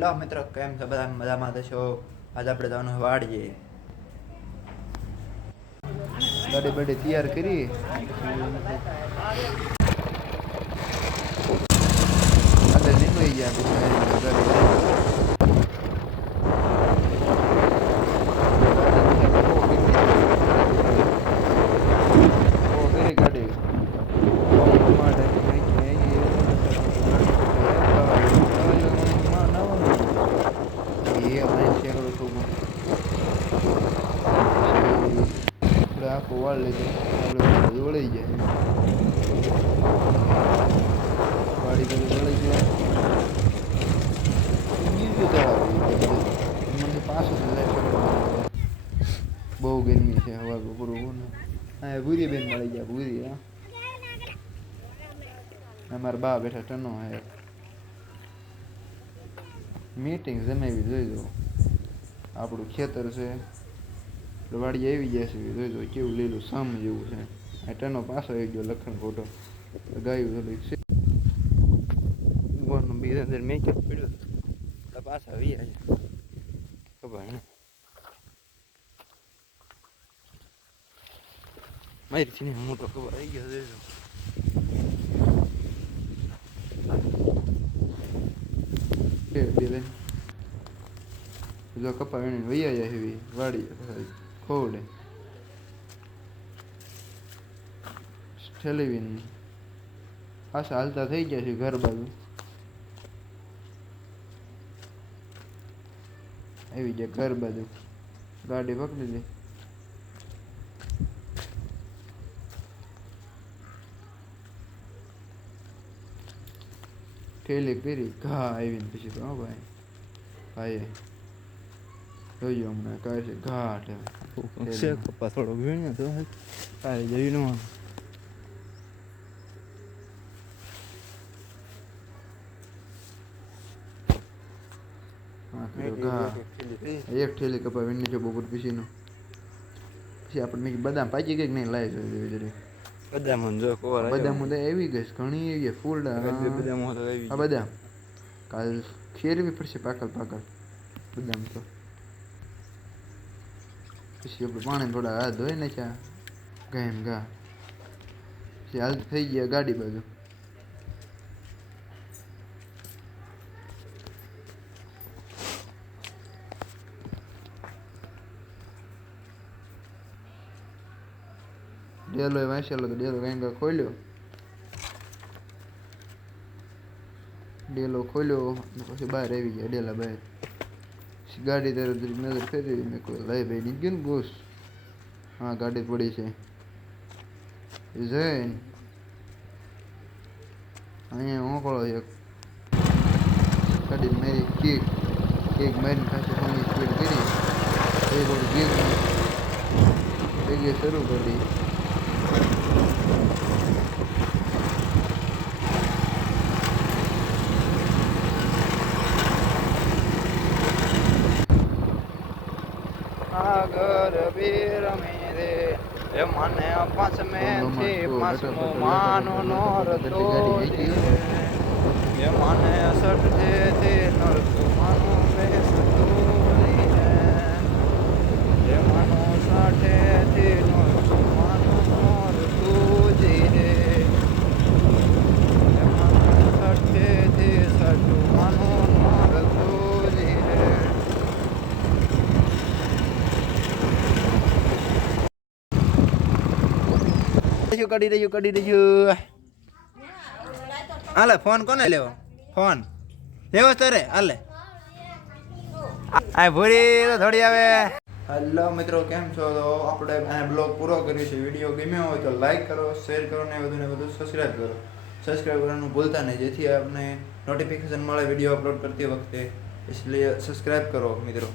Hello મિત્રો, કેમ છો બધા? મજામાં થશો? આજે આપણે જવાનું વાડીએ. ગાડી બાડી તૈયાર કરી આગળ નીકળી ગયા. ગાડી આખું વાળ લીધું આપણે વળી જાય વાડી કરી વળી ગયા મને પાછું બહુ ગરમી છે હવા પૂરું હા ભૂરી બેન મળી ગયા ભૂરી અમારા બા બેઠા ટનો હે મીટિંગ જમાવી જોઈ દો આપણું ખેતર છે વાડી આવી જશે જોઈ દો કેવું લીલું સામ જેવું છે આ ટનો પાછો આવી ગયો લખણ ખોટો ગાયું થોડીક છે બીજા અંદર મેકઅપ પડ્યું પાછા આવી જાય ખબર ને મારી થી મોટો ખબર આવી ગયો જોઈ જો કપા વીણી વૈયા જાય એવી વાડી ખોવડે ઠેલીવીને પાછા હાલતા થઈ ગયા છે ઘર બાજુ આવી ગયા ઘર બાજુ ગાડી પકડી લે ઠેલી કરી ઘા આવીને પછી તો ભાઈ ભાઈ જોયું હમણાં કહે છે ઘાટ કપા થોડો વીણ્યો તો કાલે જઈ નો એક ઠેલી કપા વીણી છે બપોર પછીનો પછી આપણે મેં બદામ પાકી ગઈ નહીં લાવી જોઈએ જરી બદામ જો બદામ તો આવી ગઈ ઘણી એવી ફૂલ બદામ આ બદામ કાલ ખેરવી પડશે પાકલ બદામ તો પછી આપણે પાણી થોડા હાથ ધોઈ નાખ્યા ગાય ઘા પછી હાલ થઈ ગયા ગાડી બાજુ ડેલો વાંચેલો તો ડેલો કઈ ખોલ્યો પછી બહાર આવી ગયા ડેલા બહાર ગાડી તરફ નજર ફેરવી મેં કોઈ લઈ ભાઈ ની ગયું ને બુસ હા ગાડી પડી છે જઈને અહીંયા મોકળો એક ગાડી મારી કેક મારીને ખાસી ફોનની સ્પીડ કરી એ થોડી કેક શરૂ કરી આગર વીર મેરે એ મને પાંચમે થી પાંચમો માનો નોરતો એ મને સઠે થી નરતો માનો બેસતો એ માનો સાઠે થી નરતો માનો નોરતો જી એ મને સઠે થી સઠો માનો નોરતો જી કરી દેજો હાલે ફોન કોને લેવો ફોન લેવો તારે હાલે આ ભૂરી થોડી આવે હેલો મિત્રો કેમ છો તો આપણે આ બ્લોગ પૂરો કર્યો છે વિડીયો ગમ્યો હોય તો લાઈક કરો શેર કરો ને વધુ સબસ્ક્રાઈબ કરો સબસ્ક્રાઈબ કરવાનું ભૂલતા નહીં જેથી આપને નોટિફિકેશન મળે વિડીયો અપલોડ કરતી વખતે इसलिए सब्सक्राइब करो मित्रों।